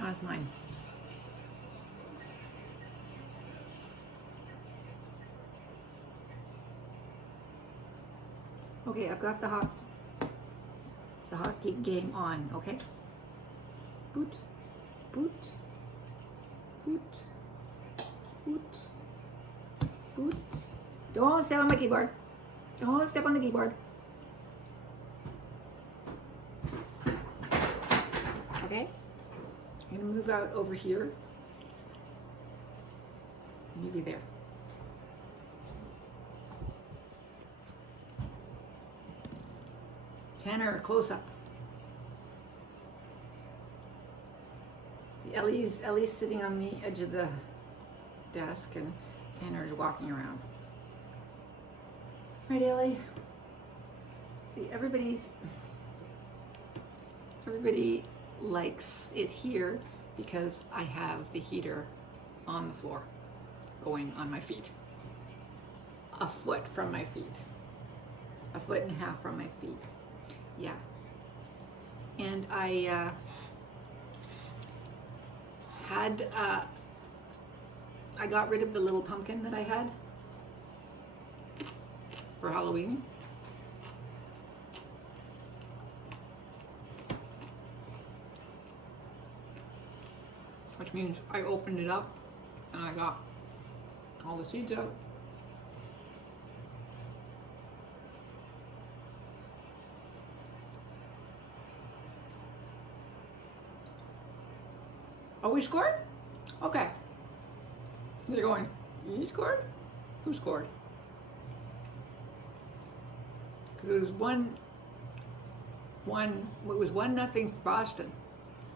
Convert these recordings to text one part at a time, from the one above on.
No, it's mine. Okay, I've got the hotkey game on, okay? Boot, boot, boot, boot, boot. Don't step on my keyboard. Don't step on the keyboard. Okay? I'm gonna move out over here. Maybe there. Tanner, close up. Ellie's sitting on the edge of the desk and Tanner's walking around. Right, Ellie? Everybody likes it here because I have the heater on the floor going on my feet. A foot from my feet. A foot and a half from my feet. Yeah. And I I got rid of the little pumpkin that I had for Halloween. Which means I opened it up and I got all the seeds out. Oh, we scored? Okay. They're going, you scored? Who scored? Because it was one, it was 1-0 for Boston.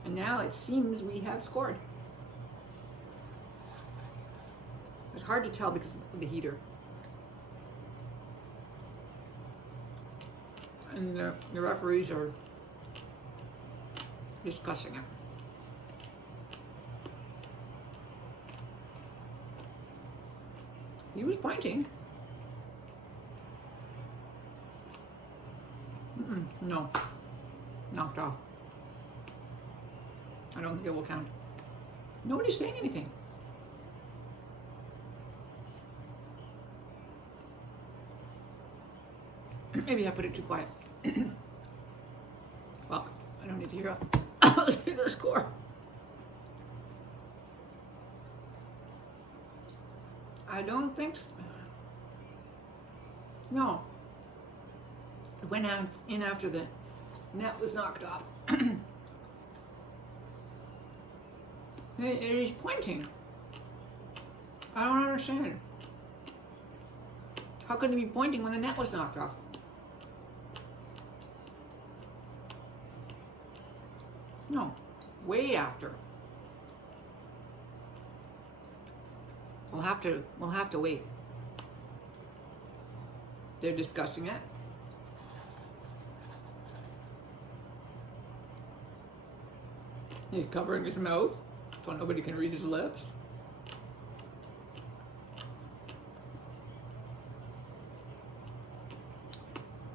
And now it seems we have scored. It's hard to tell because of the heater. And the referees are discussing it. He was pointing. No. Knocked off. I don't think it will count. Nobody's saying anything. Maybe I put it too quiet. Well, I don't need to hear the score. I don't think so. No. It went in after the net was knocked off. He's pointing. I don't understand. How could he be pointing when the net was knocked off? No, way after. We'll have to wait. They're discussing it. He's covering his mouth so nobody can read his lips.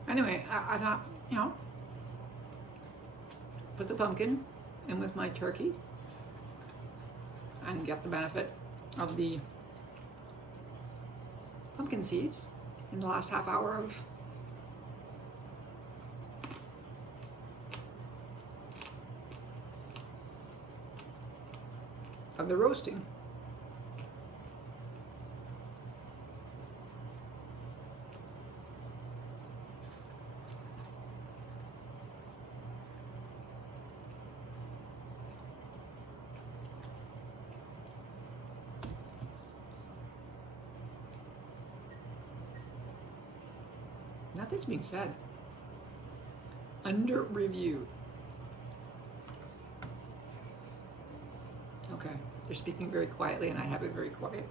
Anyway, I thought, you know, put the pumpkin in with my turkey and get the benefit of the pumpkin seeds in the last half hour of the roasting. Nothing's being said. Under review. Okay, they're speaking very quietly and I have it very quiet.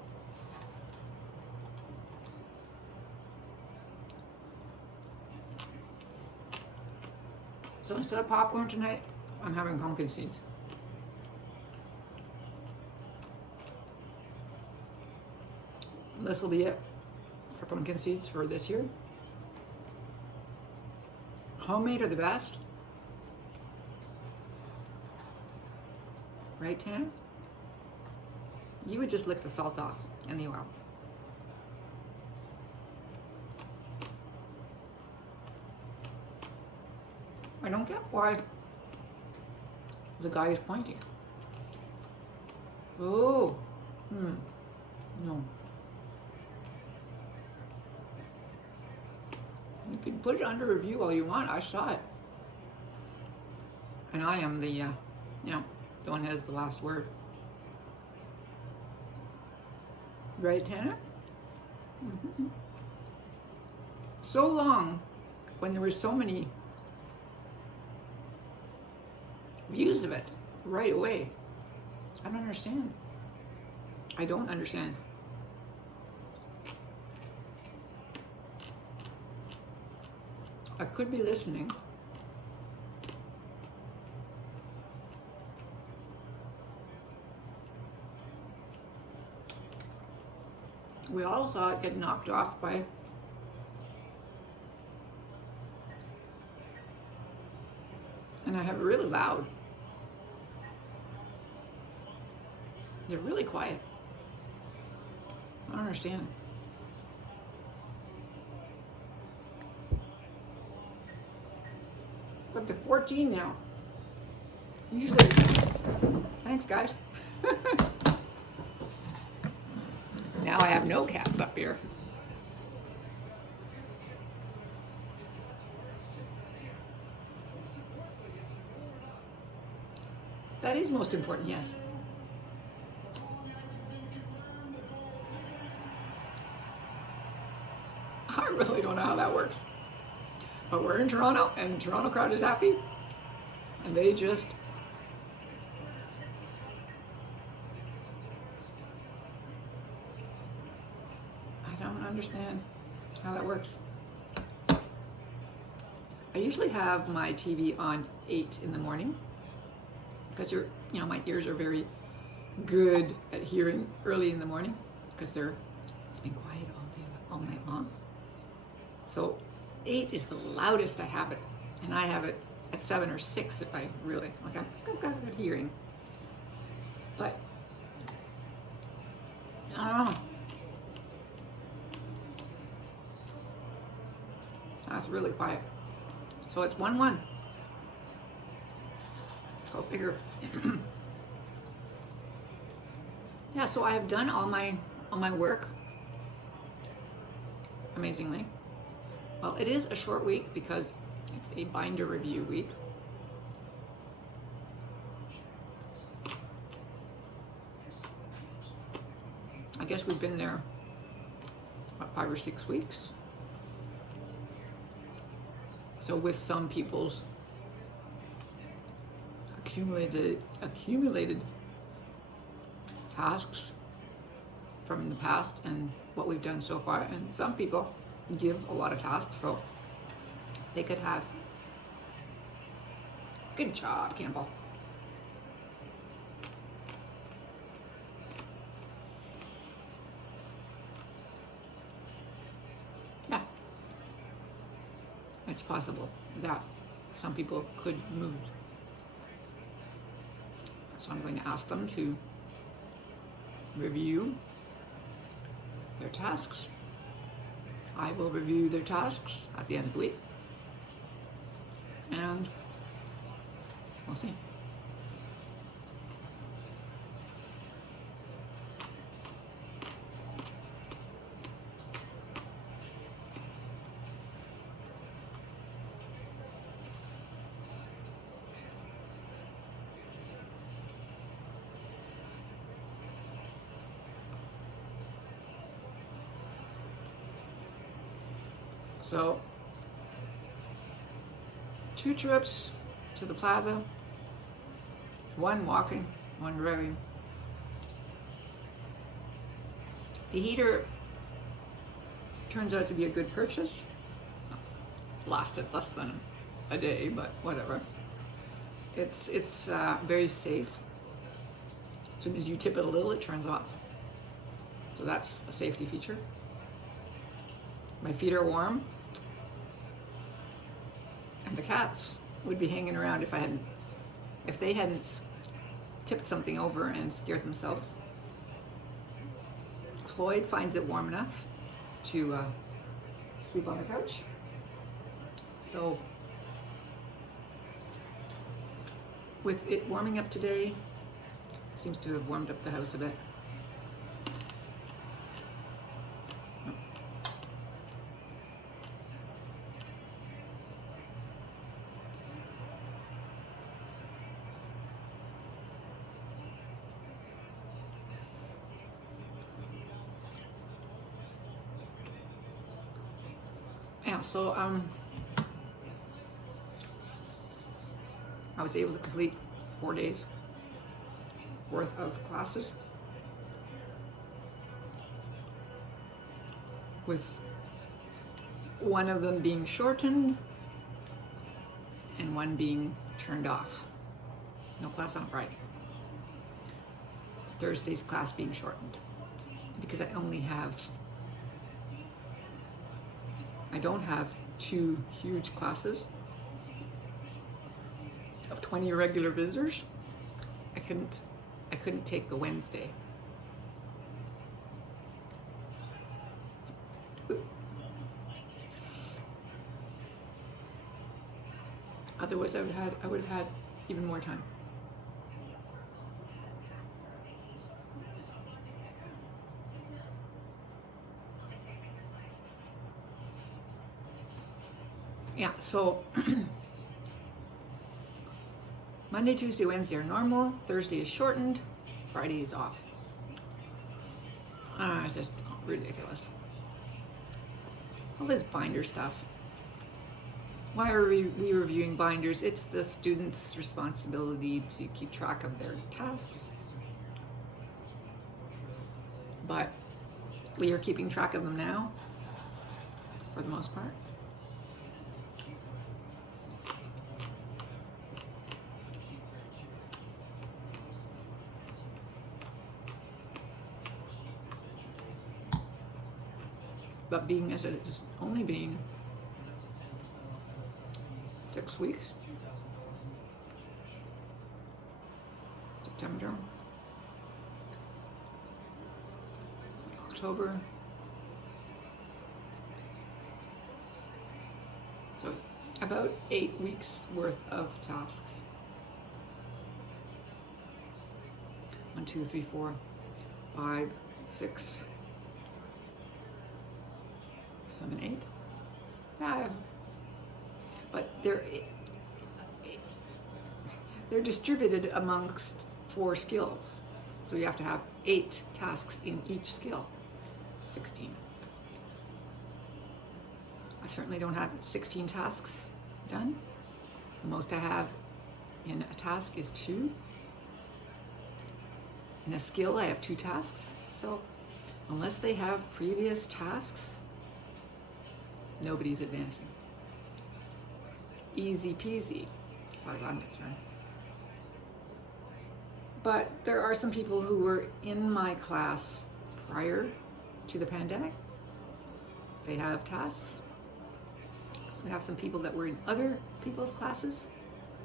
So instead of popcorn tonight, I'm having pumpkin seeds. This will be it for pumpkin seeds for this year. Homemade are the best. Right, Tanner? You would just lick the salt off and the oil. I don't get why the guy is pointing. Oh, no. You can put it under review all you want. I saw it. And I am the one that has the last word. Right, Tanner? So long, when there were so many views of it right away. I don't understand. I don't understand. I could be listening. We all saw it get knocked off by and I have it really loud. They're really quiet. I don't understand. It's up to 14 now. Usually, thanks guys. Now I have no cats up here. That is most important, yes. I really don't know how that works. But we're in Toronto, and Toronto crowd is happy. And they just... I don't understand how that works. I usually have my TV on 8 in the morning because my ears are very good at hearing early in the morning because it's been quiet all night long. So 8 is the loudest I have it, and I have it at 7 or 6 if I really I've got good hearing. But I don't know. That's really quiet. So it's 1-1. Go figure. Yeah, so I have done all my work. Amazingly. Well, it is a short week because it's a binder review week. I guess we've been there about 5 or 6 weeks. So with some people's accumulated tasks from the past and what we've done so far, and some people give a lot of tasks, so they could have. Good job, Campbell. Yeah, it's possible that some people could move. So I'm going to ask them to review their tasks. I will review their tasks at the end of the week, and we'll see. So, 2 trips to the plaza, 1 walking, 1 driving. The heater turns out to be a good purchase. Lasted less than a day, but whatever. It's very safe. As soon as you tip it a little, it turns off. So that's a safety feature. My feet are warm. And the cats would be hanging around if they hadn't tipped something over and scared themselves. Floyd finds it warm enough to sleep on the couch. So with it warming up today, it seems to have warmed up the house a bit. Yeah, so I was able to complete 4 days worth of classes with one of them being shortened and one being turned off. No class on Friday. Thursday's class being shortened because I don't have 2 huge classes of 20 regular visitors. I couldn't take the Wednesday. Otherwise I would have had even more time. Yeah, so Monday, Tuesday, Wednesday are normal. Thursday is shortened. Friday is off. It's just ridiculous. All this binder stuff. Why are we reviewing binders? It's the students' responsibility to keep track of their tasks. But we are keeping track of them now, for the most part. But being as it's only been 6 weeks, September, October, so about 8 weeks worth of tasks. 1, 2, 3, 4, 5, 6, 7, 8. But they're distributed amongst 4 skills. So you have to have 8 tasks in each skill. 16. I certainly don't have 16 tasks done. The most I have in a task is 2. In a skill, I have 2 tasks. So unless they have previous tasks, nobody's advancing. Easy peasy, as far as I'm concerned. But there are some people who were in my class prior to the pandemic. They have tasks. So we have some people that were in other people's classes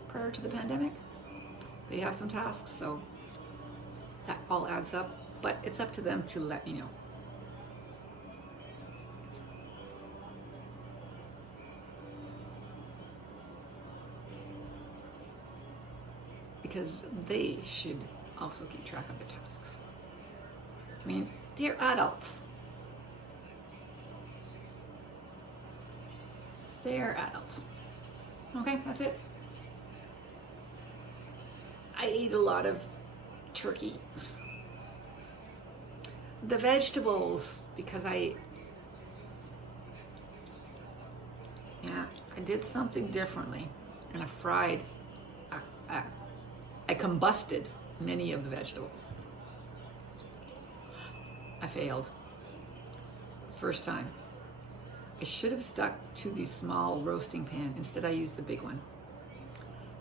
prior to the pandemic. They have some tasks, so that all adds up. But it's up to them to let me know. Because they should also keep track of the tasks. I mean, they're adults. They're adults. Okay, that's it. I ate a lot of turkey. The vegetables, because I did something differently, and I combusted many of the vegetables. I failed. First time. I should have stuck to the small roasting pan. Instead, I used the big one.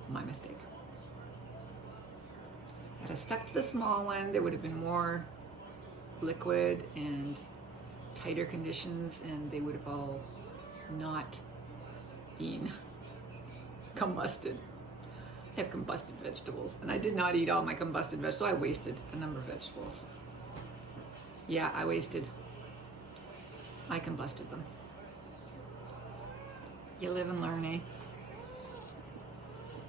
My mistake. Had I stuck to the small one, there would have been more liquid and tighter conditions, and they would have all not been combusted. I have combusted vegetables, and I did not eat all my combusted vegetables, so I wasted a number of vegetables. Yeah, I combusted them. You live and learn, eh?